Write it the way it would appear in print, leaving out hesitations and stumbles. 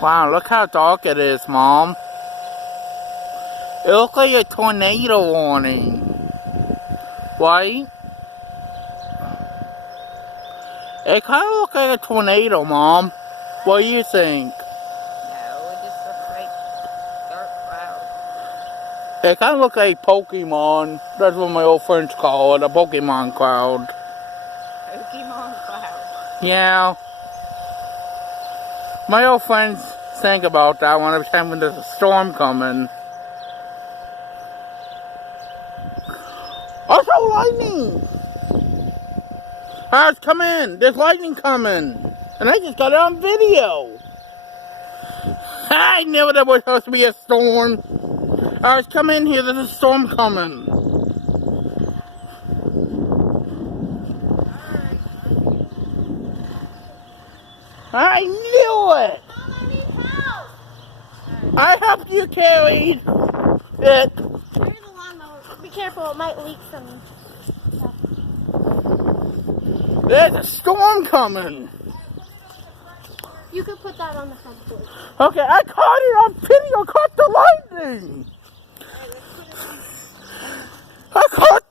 Wow, look how dark it is, Mom. It looks like a tornado warning. Right? It kind of looks like a tornado, Mom. What do you think? No, it just looks like dark clouds. It kind of looks like Pokemon. That's what my old friends call it, a Pokemon cloud. Pokemon clouds. Yeah. My old friends think about that when every time there's a storm coming. Also lightning! Alright, come in. There's lightning coming. And I just got it on video. I knew there was supposed to be a storm. Alright, come in here. There's a storm coming. I knew it. I helped you carry it. Carry the lawnmower. Be careful, it might leak some stuff. There's a storm coming. You could put that on the front porch. Okay, I caught it on video. I caught the lightning. I caught